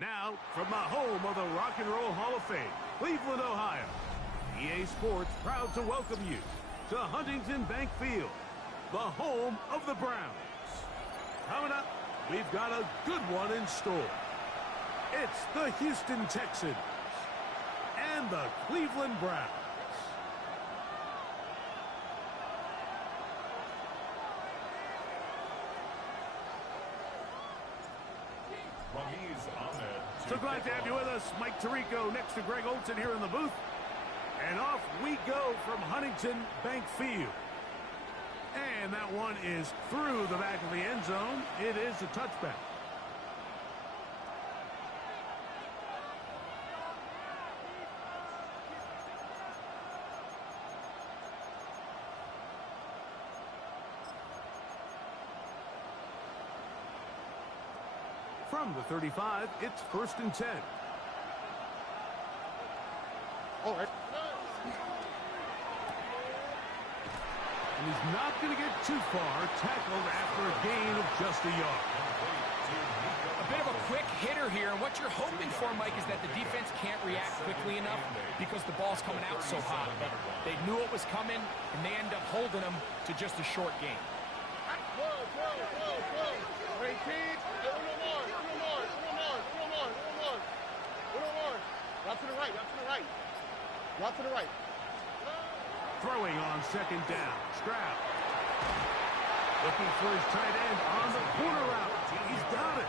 Now, from the home of the Rock and Roll Hall of Fame, Cleveland, Ohio, EA Sports proud to welcome you to Huntington Bank Field, the home of the Browns. Coming up, we've got a good one in store. It's the Houston Texans and the Cleveland Browns. So glad to have you with us. Mike Tirico next to Greg Olson here in the booth. And off we go from Huntington Bank Field. And that one is through the back of the end zone. It is a touchback. From the 35, it's 1st and 10. All right. And he's not going to get too far, tackled after a gain of just a yard. A bit of a quick hitter here. And what you're hoping for, Mike, is that the defense can't react quickly enough because the ball's coming out so hot. But they knew it was coming, and they end up holding them to just a short gain. Route to the right, route to the right. Route to the right. Throwing on 2nd down. Stroud. Looking for his tight end on the corner route. He's got it.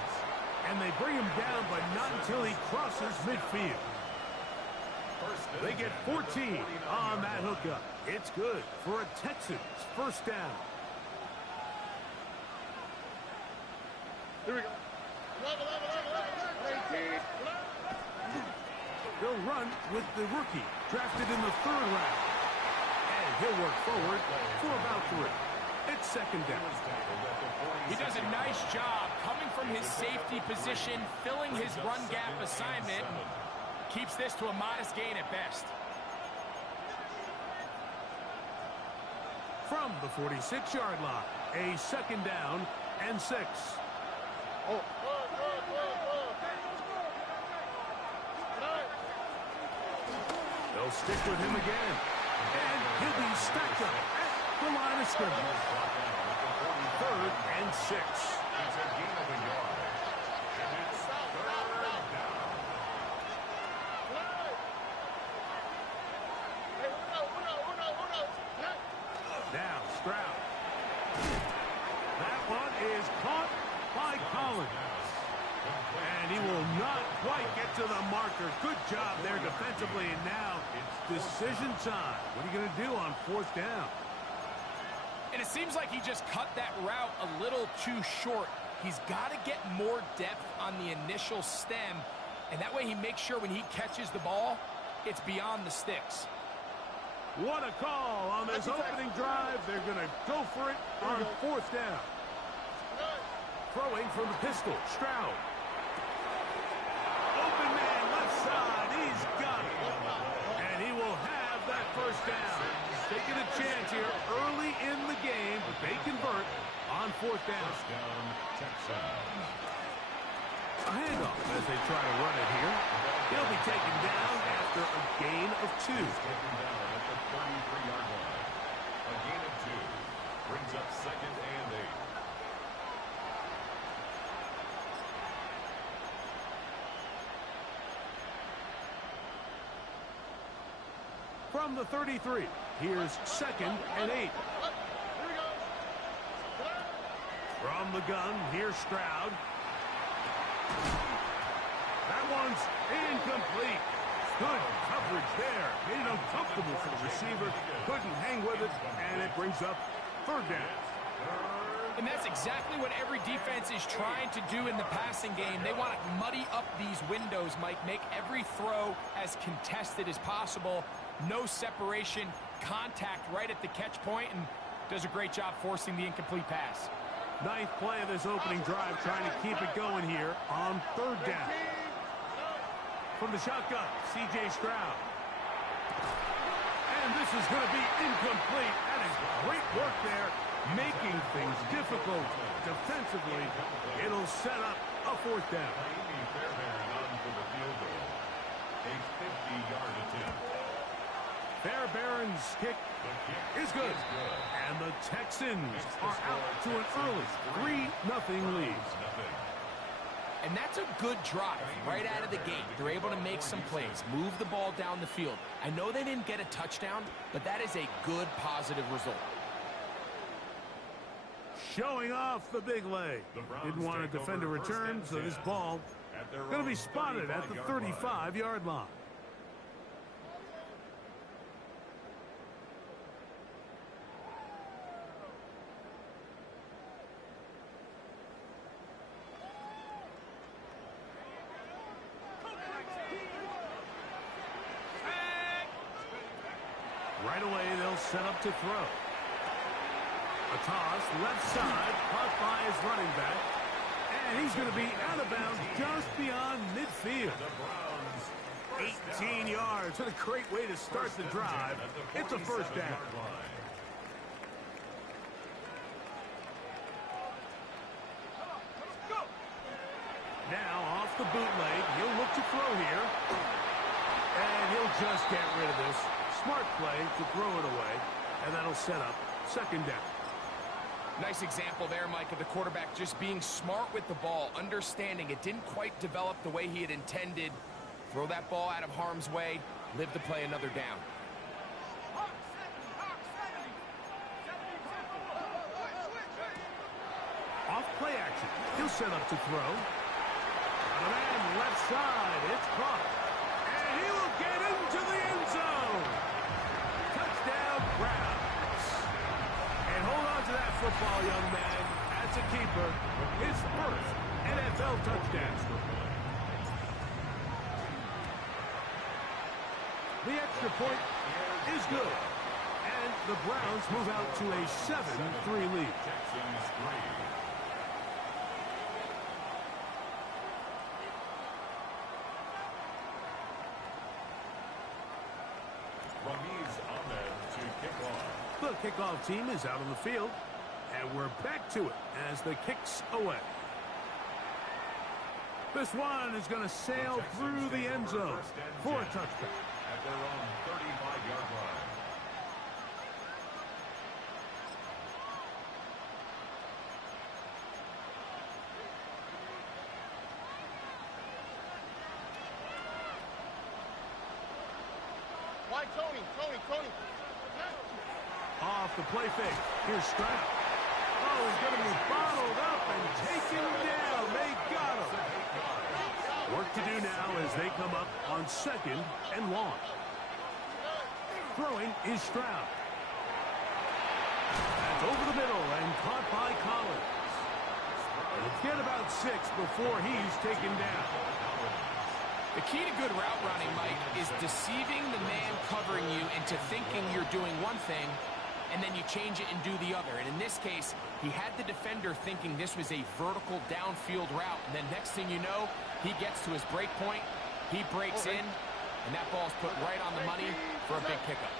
And they bring him down, but not until he crosses midfield. They get 14 on that hookup. It's good for a Texans 1st down. Here we go. They'll run with the rookie, drafted in the 3rd round. And he'll work forward for about 3. It's 2nd down. He does a nice job coming from his safety position, filling his run gap assignment, and keeps this to a modest gain at best. From the 46-yard line, a 2nd down and 6. Oh. They'll stick with him again. And he'll be stacked up at the line of scrimmage. 3rd and 6. Now Stroud. That one is caught by Collins. And he will not quite get to the marker. Good job there defensively. And now it's decision time. What are you going to do on 4th down? And it seems like he just cut that route a little too short. He's got to get more depth on the initial stem. And that way he makes sure when he catches the ball, it's beyond the sticks. What a call on this opening drive. They're going to go for it on 4th down. Throwing from the pistol, Stroud. Open man, left side, he's got it. And he will have that 1st down. Taking a chance here early in the game, but they convert on 4th down. A handoff as they try to run it here. He'll be taken down after a gain of 2. At the 33-yard line. A gain of 2 brings up 2nd and 8. From the 33, here's 2nd and 8. From the gun, here's Stroud. That one's incomplete. Good coverage there. Made it uncomfortable for the receiver. Couldn't hang with it, and it brings up third down. And that's exactly what every defense is trying to do in the passing game. They want to muddy up these windows, Mike. Make every throw as contested as possible. No separation, contact right at the catch point, and does a great job forcing the incomplete pass. Ninth play of this opening drive, trying to keep it going here on third down. From the shotgun, C.J. Stroud. And this is going to be incomplete. That is great work there, making things difficult defensively. It'll set up a fourth down. A 50-yard attempt. Fairbairn's kick is good. And the Texans are out to an early 3-0 lead. And that's a good drive right out of the gate. They're able to make some plays, move the ball down the field. I know they didn't get a touchdown, but that is a good, positive result. Showing off the big leg. Didn't want to defend a return, so this ball going to be spotted at the 35-yard line. Right away, they'll set up to throw. A toss, left side, caught by his running back. And he's going to be out of bounds just beyond midfield. 18 yards. What a great way to start the drive. It's a first down. Now off the bootleg. He'll look to throw here. And he'll just get rid of this. Smart play to throw it away. And that'll set up second down. Nice example there, Mike, of the quarterback just being smart with the ball, understanding it didn't quite develop the way he had intended. Throw that ball out of harm's way, live to play another down. Off play action. He'll set up to throw. On a man left side. It's caught. And he will get into the end zone. Touchdown, Browns. And hold on to that football, young man. That's a keeper. His first NFL touchdown. The extra point is good. And the Browns move out to a 7-3 lead. Texans 3. The kickoff team is out on the field, and we're back to it as the kick's away. This one is going to sail through the end zone for a touchdown. At their own 35-yard line. Why, Tony? Off the play fake. Here's Stroud. Oh, he's going to be bottled up and taken down. They got him. Work to do now as they come up on second and long. Throwing is Stroud. That's over the middle and caught by Collins. He'll get about 6 before he's taken down. The key to good route running, Mike, is deceiving the man covering you into thinking you're doing one thing, and then you change it and do the other. And in this case, he had the defender thinking this was a vertical downfield route, and then next thing you know, he gets to his break point, he breaks in, and that ball's put right on the money for a big pickup.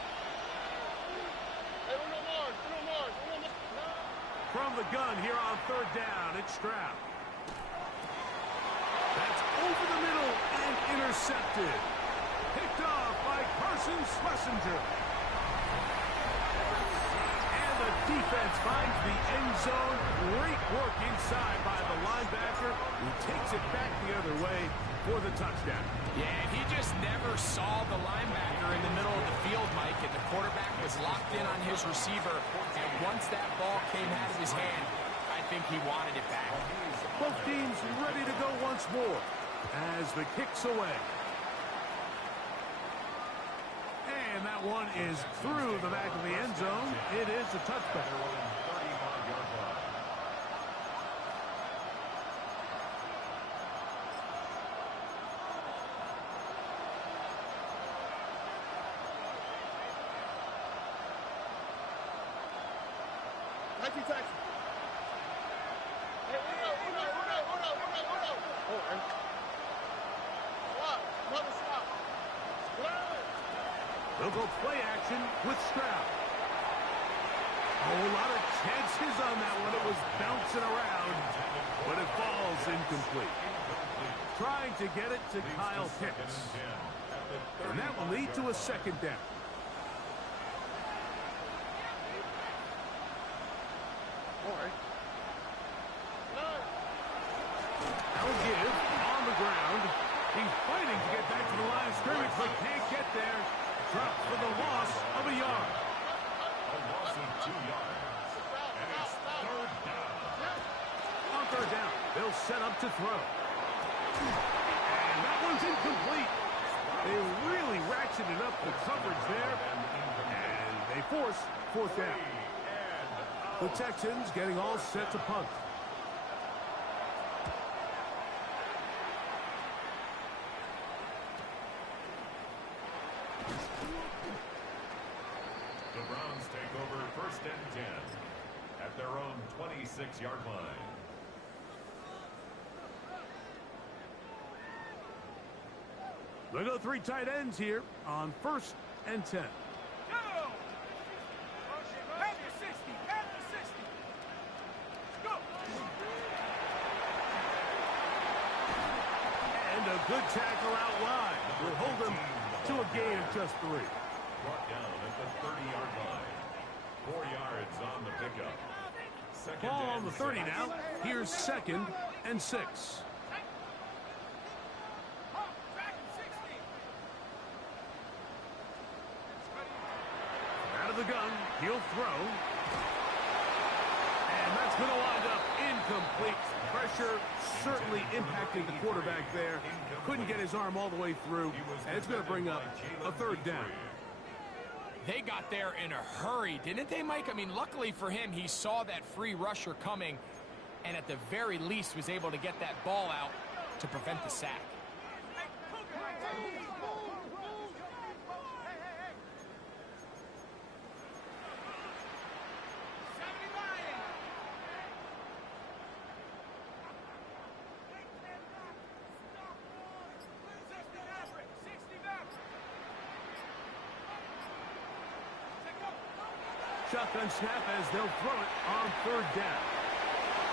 From the gun here on third down, it's Stroud. That's over the middle and intercepted. Picked off by Carson Schlesinger. And the defense finds the end zone. Great work inside by the linebacker, who takes it back the other way for the touchdown. Yeah, he just never saw the linebacker in the middle of the field, Mike, and the quarterback was locked in on his receiver. And once that ball came out of his hand, I think he wanted it back. Both teams ready to go once more as the kick's away. And that one is through the back of the end zone. It is a touchback. They'll go play action with Stroud. A whole lot of chances on that one. It was bouncing around, but it falls incomplete. Trying to get it to Kyle Pitts. And that will lead to a second down. Now give on the ground. He's fighting to get back to the line of scrimmage, but can't get there. Dropped for the loss of a yard. A loss of 2 yards. And it's third down. On third down, they'll set up to throw. And that one's incomplete. They really ratcheted up the coverage there, and they force fourth down. The Texans getting all set to punt. The Browns take over first and 10 at their own 26-yard line. They go 3 tight ends here on first and 10. And a good tackle out wide will hold them to a gain of just 3. Brought down at the 30-yard line. 4 yards on the pickup. Second Ball on and the 30 6. now. Here's second and 6. Out of the gun, he'll throw. And that's going to wind up incomplete. Pressure certainly impacted the quarterback there. Couldn't get his arm all the way through. And it's going to bring up a third down. They got there in a hurry, didn't they, Mike? I mean, luckily for him, he saw that free rusher coming and at the very least was able to get that ball out to prevent the sack. Shotgun snap as they'll throw it on third down.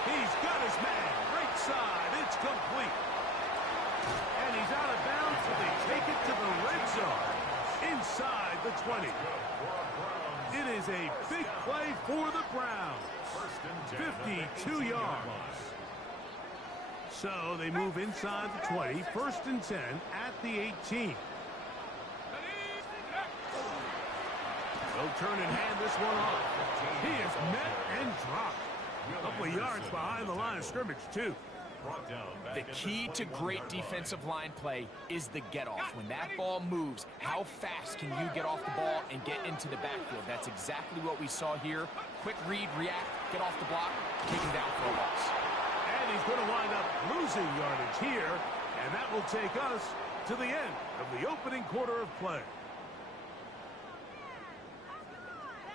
He's got his man. Right side. It's complete. And he's out of bounds, so they take it to the red zone. Inside the 20. It is a big play for the Browns. 52 yards. So they move inside the 20. First and 10 at the 18. They'll turn and hand this one off. He is met and dropped. A couple of yards behind the line of scrimmage, too. The key to great defensive line play is the get-off. When that ball moves, how fast can you get off the ball and get into the backfield? That's exactly what we saw here. Quick read, react, get off the block, take him down for a loss. And he's going to wind up losing yardage here, and that will take us to the end of the opening quarter of play.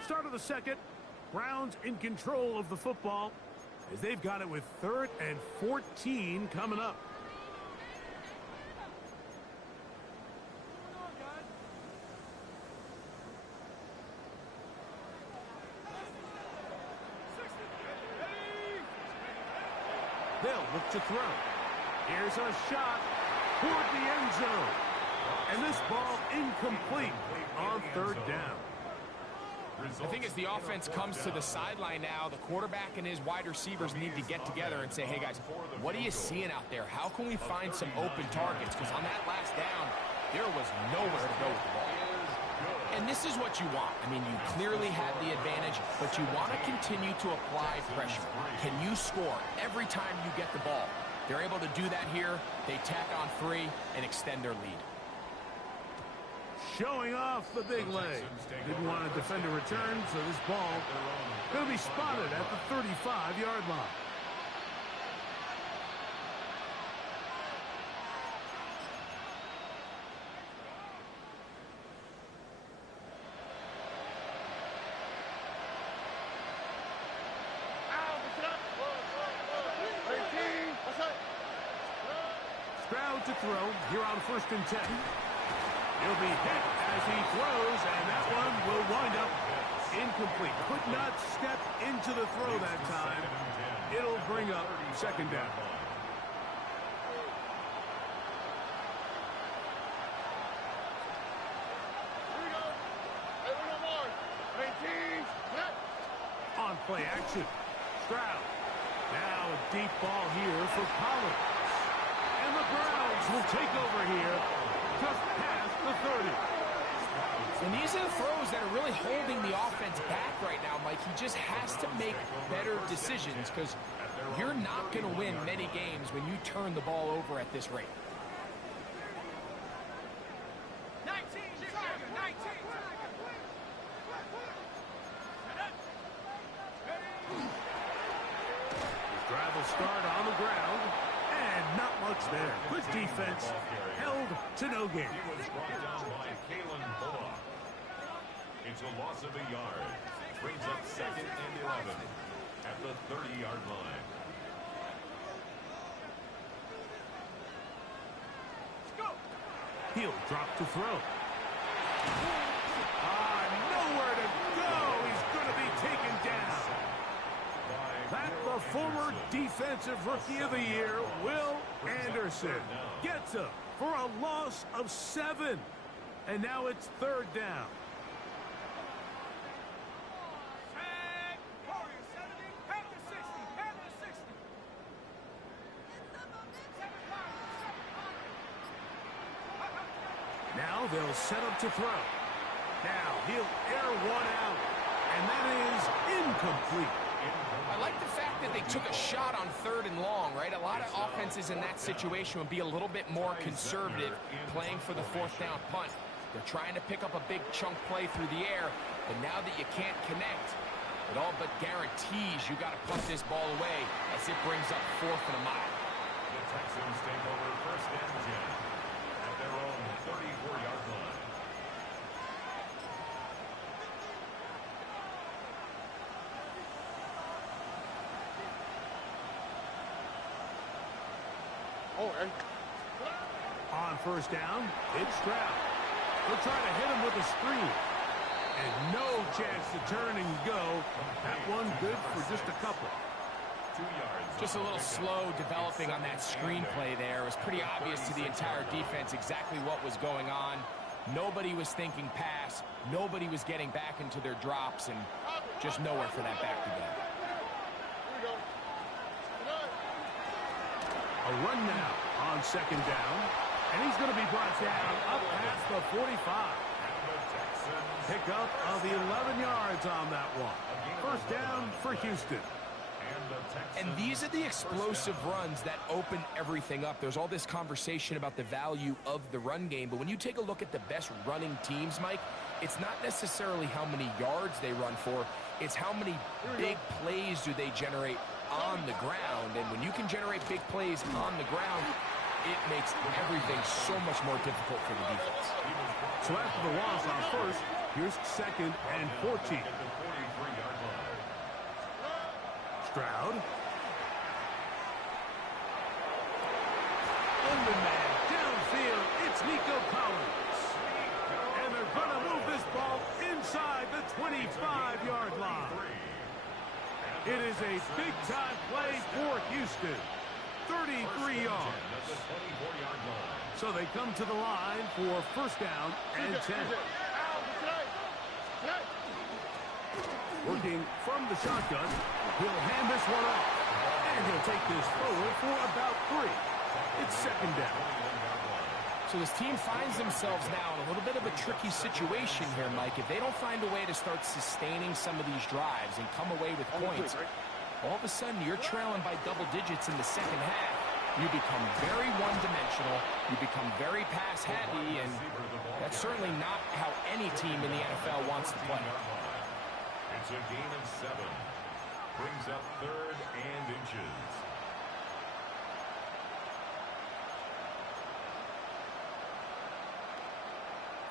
Start of the second, Browns in control of the football as they've got it with 3rd and 14 coming up. They'll look to throw. Here's a shot toward the end zone. And this ball incomplete on 3rd down. I think as the offense comes to the sideline now, the quarterback and his wide receivers need to get together and say, hey, guys, what are you seeing out there? How can we find some open targets? Because on that last down, there was nowhere to go with the ball. And this is what you want. I mean, you clearly have the advantage, but you want to continue to apply pressure. Can you score every time you get the ball? They're able to do that here. They tack on 3 and extend their lead. Showing off the big leg. Didn't want to defend a return, so this ball going to be spotted at the 35-yard line. Stroud to throw here on 1st and 10. He'll be hit as he throws, and that one will wind up incomplete. Could not step into the throw that time. It'll bring up 2nd down. On play action. Stroud. Now a deep ball here for Pollard. And the Browns will take over here just past the 30. And these are the throws that are really holding the offense back right now, Mike. He just has to make better decisions because you're not going to win many games when you turn the ball over at this rate. 19. Drive will start on the ground, and not much there. Good defense, held to no gain. He was brought down by Kalen Bullock. It's a loss of a yard. Brings up 2nd and 11 at the 30-yard line. He'll drop to throw. Nowhere to go. He's going to be taken down. That the former Defensive Rookie of the Year, Will Anderson, gets him for a loss of 7. And now it's 3rd down. Now they'll set up to throw. Now he'll air one out, and that is incomplete. I like the fact that they took a shot on 3rd and long, right? A lot of offenses in that situation would be a little bit more conservative playing for the 4th down punt. They're trying to pick up a big chunk play through the air, but now that you can't connect, it all but guarantees you got to punt this ball away as it brings up 4th and a mile. The Texans take over 1st and 10 at their own 34-yard line. On 1st down, it's Stroud. They'll try to hit him with a screen. And no chance to turn and go. That one good for just a couple. 2 yards. Just a little slow developing on that screenplay there. It was pretty obvious to the entire defense exactly what was going on. Nobody was thinking pass. Nobody was getting back into their drops, and just nowhere for that back to go. A run now on 2nd down. And he's going to be brought down up past the 45. Pick up of 11 yards on that one. 1st down for Houston. And these are the explosive runs that open everything up. There's all this conversation about the value of the run game, but when you take a look at the best running teams, Mike, it's not necessarily how many yards they run for, it's how many big plays do they generate on the ground. And when you can generate big plays on the ground, it makes everything so much more difficult for the defense. So after the loss on 1st, here's 2nd and 14. Stroud. Open man downfield. It's Nico Collins. And they're going to move this ball inside the 25-yard line. It is a big-time play for Houston. 33 yards. So they come to the line for 1st down and 10. Working from the shotgun, he'll hand this one off. And he'll take this forward for about 3. It's 2nd down. So this team finds themselves now in a little bit of a tricky situation here, Mike. If they don't find a way to start sustaining some of these drives and come away with points, all of a sudden you're trailing by double digits in the second half. You become very one-dimensional, you become very pass-happy, and that's certainly not how any team in the NFL wants to play. It's a gain of 7. Brings up 3rd and inches.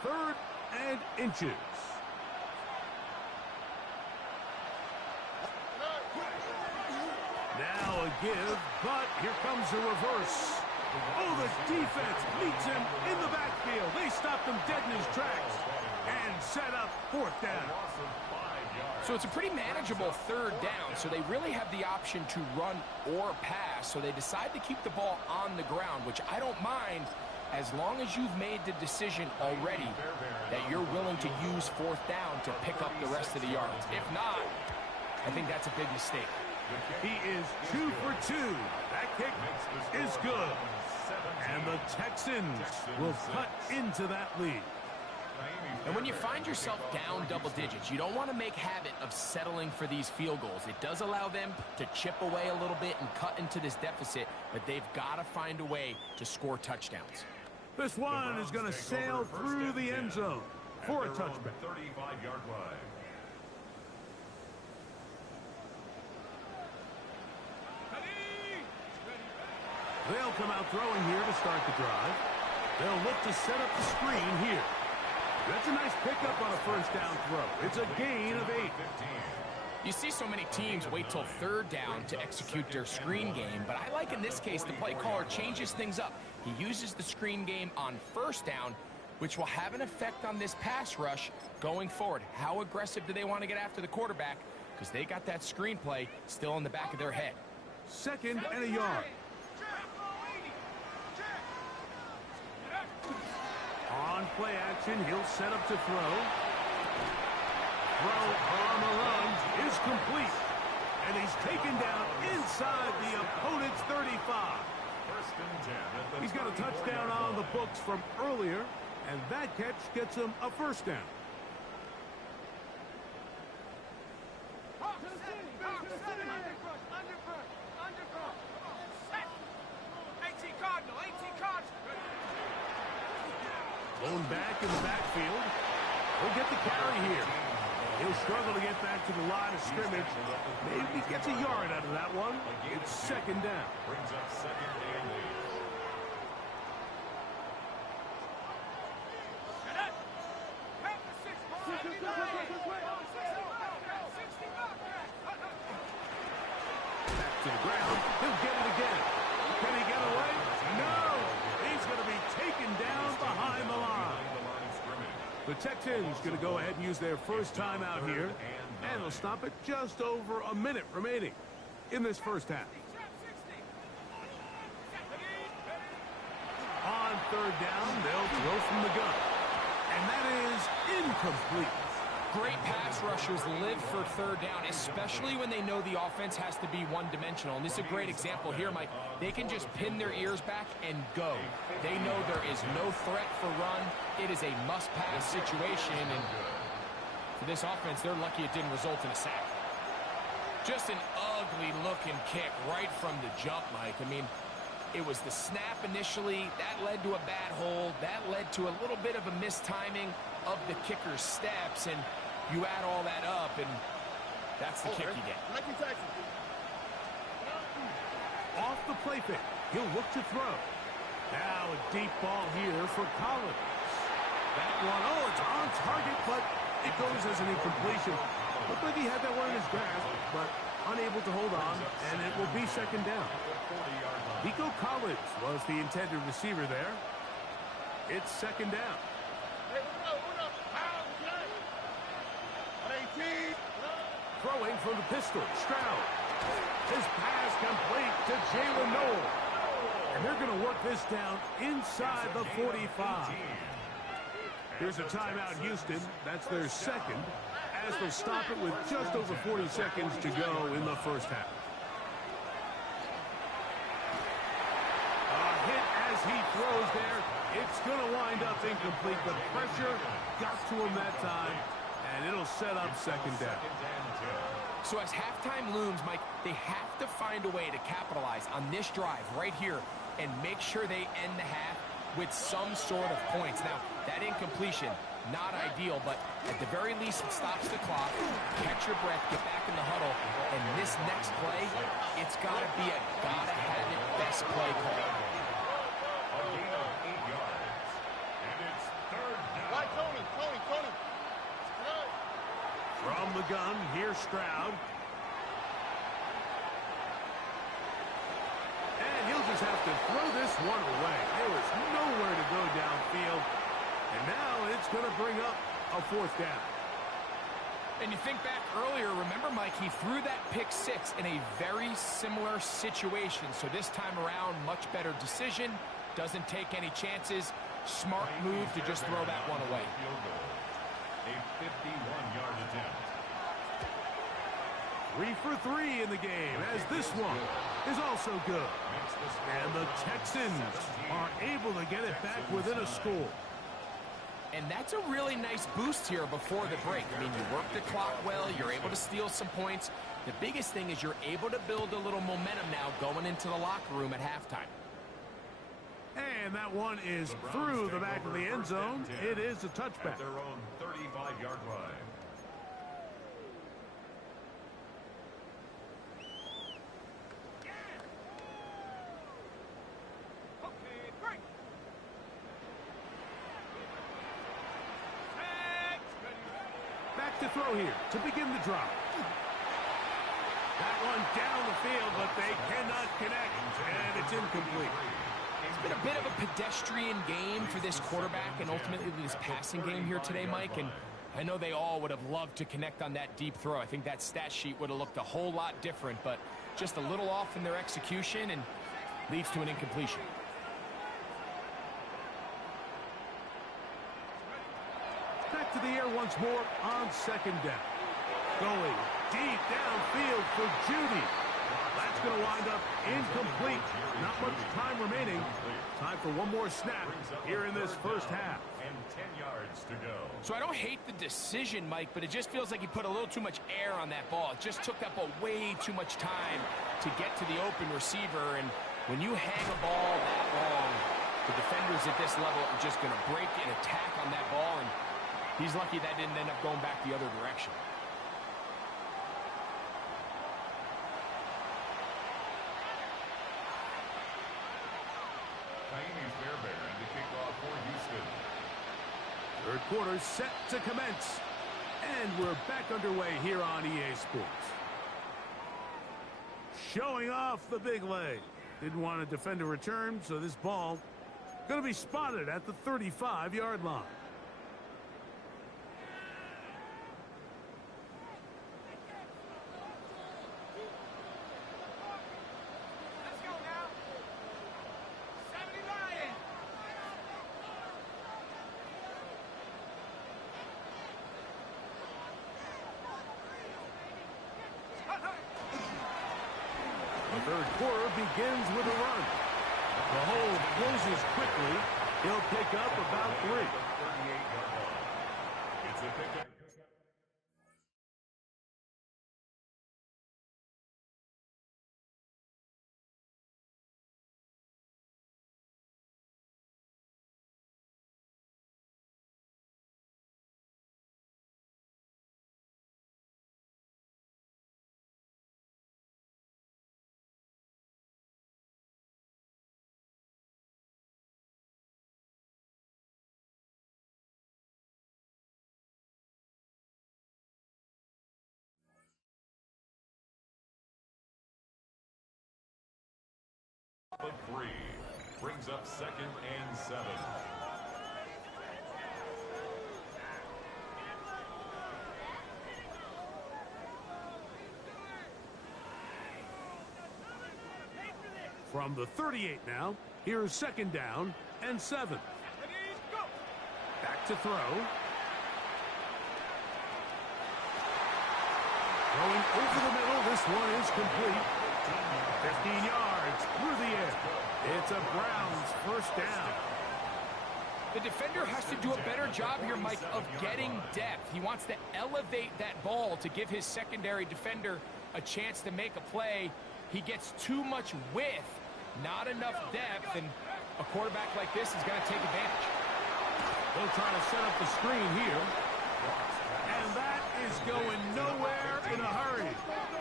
Third and inches. Now a give, but here comes the reverse. Oh, the defense meets him in the backfield. They stopped him dead in his tracks and set up 4th down. So it's a pretty manageable 3rd down, so they really have the option to run or pass, so they decide to keep the ball on the ground, which I don't mind as long as you've made the decision already that you're willing to use 4th down to pick up the rest of the yards. If not, I think that's a big mistake. He is 2 for 2. That kick is good. And the Texans will cut into that lead. And when you find yourself down double digits, you don't want to make habit of settling for these field goals. It does allow them to chip away a little bit and cut into this deficit, but they've got to find a way to score touchdowns. This one is going to sail through the end zone for a touchback. 35-yard line. They'll come out throwing here to start the drive. They'll look to set up the screen here. That's a nice pickup on a 1st down throw. It's a gain of 8. You see so many teams wait till 3rd down to execute their screen game, but I like in this case the play caller changes things up. He uses the screen game on 1st down, which will have an effect on this pass rush going forward. How aggressive do they want to get after the quarterback? Because they got that screen play still in the back of their head. 2nd and a yard. On play action, he'll set up to throw. Throw on the run is complete. And he's taken down inside the opponent's 35. He's got a touchdown on the books from earlier, and that catch gets him a 1st down. Blown back in the backfield. He'll get the carry here. He'll struggle to get back to the line of scrimmage. Maybe he gets a yard out of that one. It's 2nd down. Brings up 2nd and 8. Back to the ground. He'll get it again. Can he get away? No! He's going to be taken down behind the line. The Texans going to go ahead and use their 1st timeout here, and they'll stop it just over a minute remaining in this 1st half. On 3rd down, they'll throw from the gun, and that is incomplete. Great pass rushers live for 3rd down, especially when they know the offense has to be one-dimensional. And this is a great example here, Mike. They can just pin their ears back and go. They know there is no threat for run. It is a must-pass situation, and for this offense, they're lucky it didn't result in a sack. Just an ugly-looking kick right from the jump, Mike. I mean, it was the snap initially. That led to a bad hold. That led to a little bit of a mistiming of the kicker's steps, and you add all that up, and that's the kick you get. Off the play fake, he'll look to throw. Now a deep ball here for Collins. That one, oh, it's on target, but it goes as an incompletion. Looked like he had that one in his grasp, but unable to hold on, and it will be 2nd down. Nico Collins was the intended receiver there. It's 2nd down. Throwing from the pistol, Stroud. His pass complete to Jalen Noel. And they're going to work this down inside the 45. Here's a timeout, Houston. That's their 2nd, as they'll stop it with just over 40 seconds to go in the 1st half. A hit as he throws there. It's going to wind up incomplete. The pressure got to him that time, and it'll set up second down. So as halftime looms, Mike, they have to find a way to capitalize on this drive right here and make sure they end the half with some sort of points. Now, that incompletion, not ideal, but at the very least, it stops the clock. Catch your breath, get back in the huddle, and this next play, it's got to be a gotta-have-it best play call. A gain of 8 yards. And it's third down. Why, Tony? From the gun, here's Stroud. And he'll just have to throw this one away. There was nowhere to go downfield. And now it's going to bring up a fourth down. And you think back earlier, remember, Mike, he threw that pick six in a very similar situation. So this time around, much better decision. Doesn't take any chances. Smart move to just throw that one away. A 51-yard attempt. 3 for 3 in the game, as this one is also good. And the Texans are able to get it back within a score. And that's a really nice boost here before the break. I mean, you work the clock well, you're able to steal some points. The biggest thing is you're able to build a little momentum now going into the locker room at halftime. And that one is through the back of the end zone. It is a touchback. At their own 35-yard line. Back to throw here to begin the drive. That one down the field, but they cannot connect, and it's incomplete. It's been a bit of a pedestrian game for this quarterback and ultimately this passing game here today, Mike. And I know they all would have loved to connect on that deep throw. I think that stat sheet would have looked a whole lot different, but just a little off in their execution and leads to an incompletion. Back to the air once more on second down. Going deep downfield for Judy. That's going to wind up incomplete. Not much time remaining. Time for one more snap here in this first half. And 10 yards to go. So I don't hate the decision, Mike, but it just feels like he put a little too much air on that ball. It just took that ball way too much time to get to the open receiver. And when you hang a ball that long, the defenders at this level are just going to break and attack on that ball. And he's lucky that didn't end up going back the other direction. To kick off for Houston. Third quarter set to commence. And we're back underway here on EA Sports. Showing off the big leg. Didn't want to defend a return, so this ball going to be spotted at the 35-yard line. The third quarter begins with a run. The hole closes quickly. He'll pick up about 3. 38-yard line. It's a pickup. Of 3 brings up 2nd and 7. From the 38 now, here's 2nd down and 7. Back to throw. Going over the middle, this one is complete. 15 yards through the air. It's a Browns first down. The defender has to do a better job here, Mike, of getting depth. He wants to elevate that ball to give his secondary defender a chance to make a play. He gets too much width, not enough depth, and a quarterback like this is going to take advantage. They'll try to set up the screen here. And that is going nowhere in a hurry.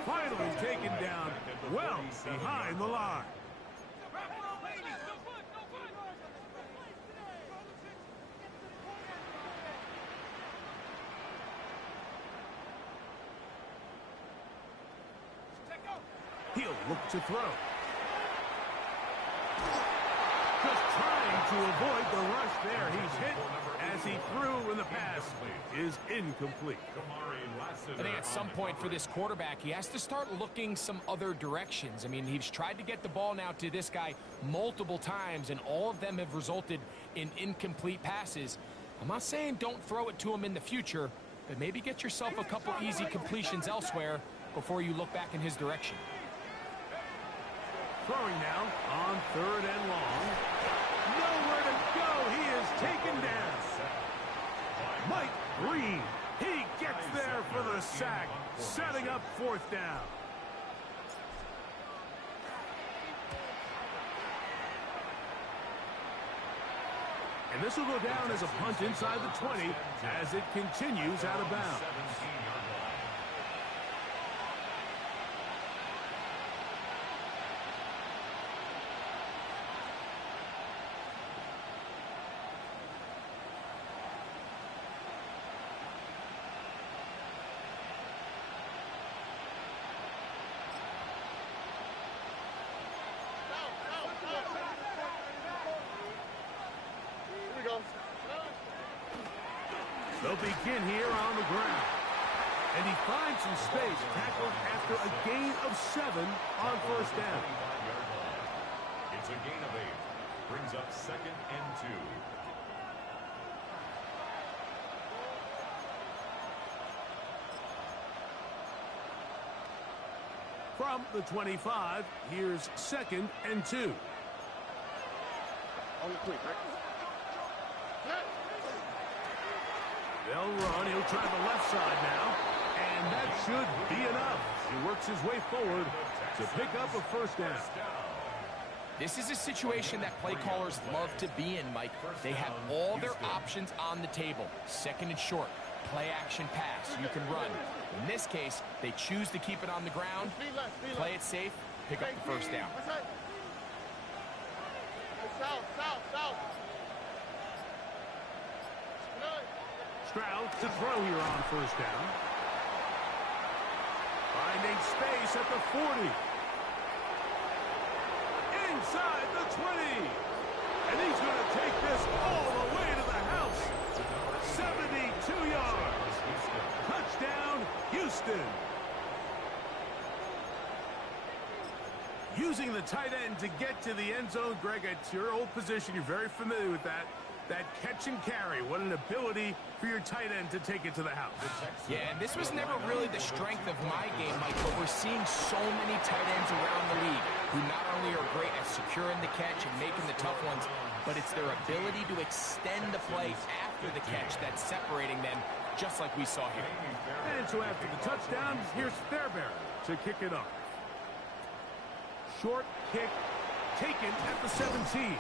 Finally taken down well behind the line. He'll look to throw. Just trying to avoid the rush there. He's hit as he threw, and the pass is incomplete. I think at some point for this quarterback, he has to start looking some other directions. I mean, he's tried to get the ball now to this guy multiple times, and all of them have resulted in incomplete passes. I'm not saying don't throw it to him in the future, but maybe get yourself a couple easy completions elsewhere before you look back in his direction. Throwing now on 3rd and long. Nowhere to go. He is taken down. Mike Green. He gets there for the sack, setting up 4th down. And this will go down as a punt inside the 20 as it continues out of bounds. They'll begin here on the ground. And he finds some space, tackled after a gain of 7 on 1st down. It's a gain of 8. Brings up 2nd and 2. From the 25, here's 2nd and 2. On the quick, right? They'll run. He'll try the left side now. And that should be enough. He works his way forward to pick up a 1st down. This is a situation that play callers love to be in, Mike. They have all their options on the table. 2nd and short, play action pass. You can run. In this case, they choose to keep it on the ground, play it safe, pick up the 1st down. South. Stroud to throw here on 1st down. Finding space at the 40. Inside the 20. And he's going to take this all the way to the house. 72 yards. Touchdown, Houston. Using the tight end to get to the end zone, Greg, it's your old position. You're very familiar with that. That catch and carry, what an ability for your tight end to take it to the house. Yeah, and this was never really the strength of my game, Mike, but we're seeing so many tight ends around the league who not only are great at securing the catch and making the tough ones, but it's their ability to extend the play after the catch that's separating them, just like we saw here. And so after the touchdown, here's Fairbairn to kick it off. Short kick taken at the 17.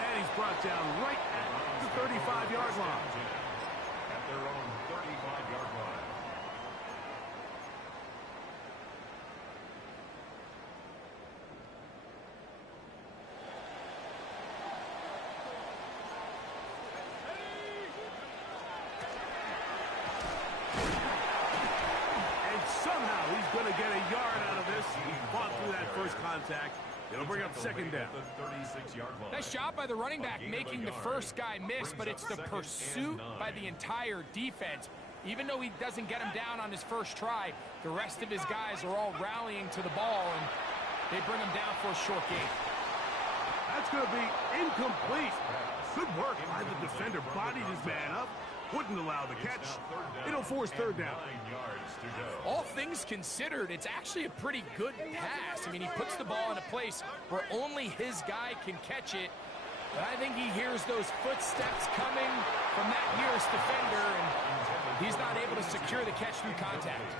And he's brought down right at the 35-yard line. At their own 35-yard line. And somehow he's going to get a yard out of this. He fought through that first contact. It'll bring up 2nd down. Nice job by the running back making the first guy miss, but it's the pursuit by the entire defense. Even though he doesn't get him down on his first try, the rest of his guys are all rallying to the ball, and they bring him down for a short gain. That's going to be incomplete. Good work by the defender. Bodied his man up. Wouldn't allow the catch. It'll force 3rd down. All things considered, it's actually a pretty good pass. I mean, he puts the ball in a place where only his guy can catch it. But I think he hears those footsteps coming from that nearest defender, and he's not able to secure the catch through contact.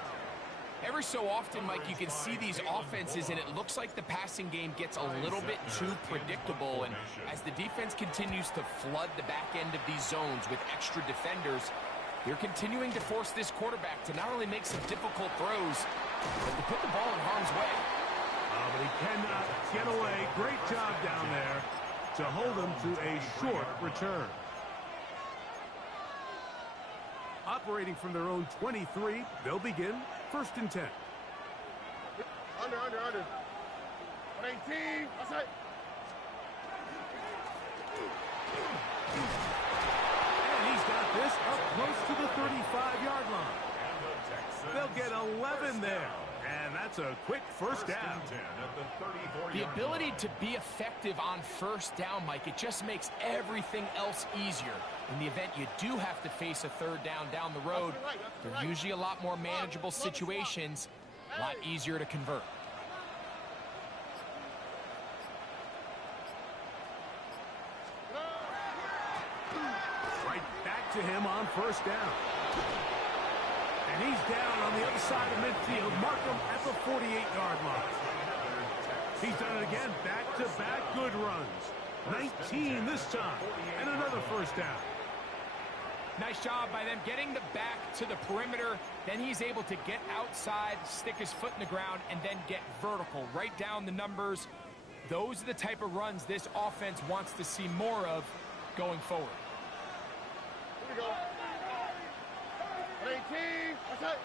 Every so often, Mike, you can see these offenses, and it looks like the passing game gets a little bit too predictable. And as the defense continues to flood the back end of these zones with extra defenders, they're continuing to force this quarterback to not only make some difficult throws, but to put the ball in harm's way. But he cannot get away. Great job down there to hold him to a short return. Operating from their own 23, they'll begin 1st and 10. Under. 118. That's it. And he's got this up close to the 35-yard line. They'll get 11 there. And that's a quick first down. The ability to be effective on first down, Mike, it just makes everything else easier. In the event you do have to face a third down the road, they're usually a lot more manageable situations, a lot easier to convert. Right back to him on first down. And he's down on the other side of midfield. Mark him at the 48-yard line. He's done it again. Back-to-back good runs. 19 this time. And another first down. Nice job by them getting the back to the perimeter. Then he's able to get outside, stick his foot in the ground, and then get vertical. Right down the numbers. Those are the type of runs this offense wants to see more of going forward. Here we go. 118. That's it.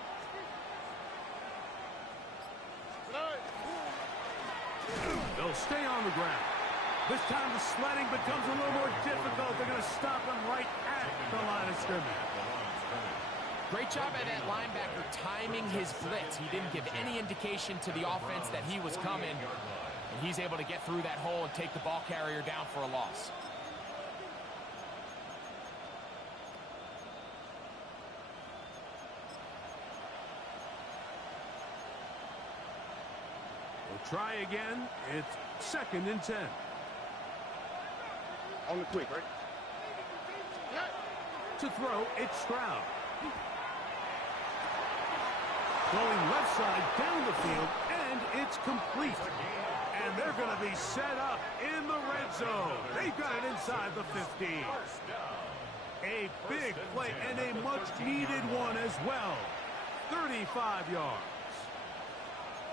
They'll stay on the ground. This time the sledding becomes a little more difficult. They're going to stop him right at the line of scrimmage. Great job by that linebacker timing his blitz. He didn't give any indication to the offense that he was coming. And he's able to get through that hole and take the ball carrier down for a loss. We'll try again. It's 2nd and 10. On the quick, right? To throw, it's Stroud. Going left side down the field, and it's complete. And they're going to be set up in the red zone. They've got it inside the 15. A big play and a much-needed one as well. 35 yards.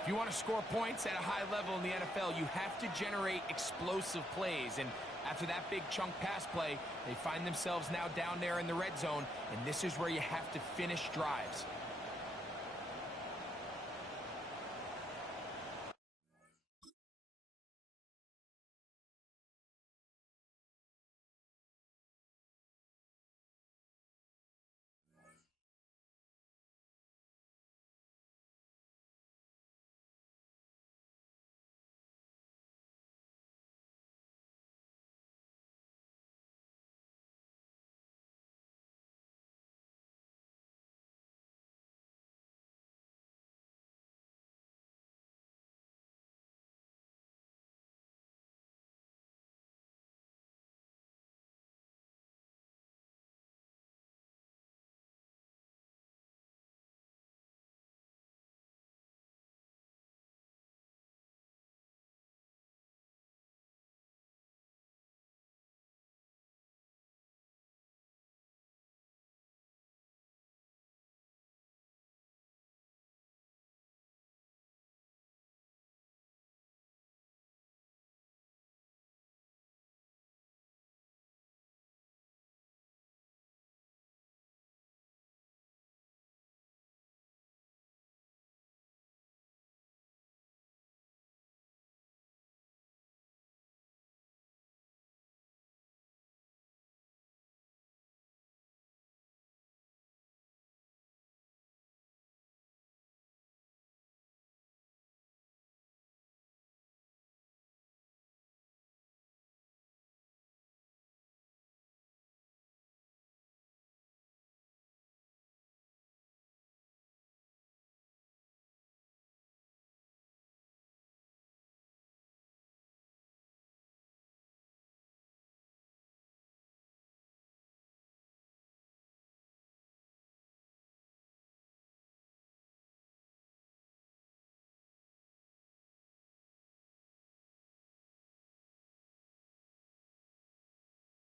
If you want to score points at a high level in the NFL, you have to generate explosive plays. And after that big chunk pass play, they find themselves now down there in the red zone, and this is where you have to finish drives.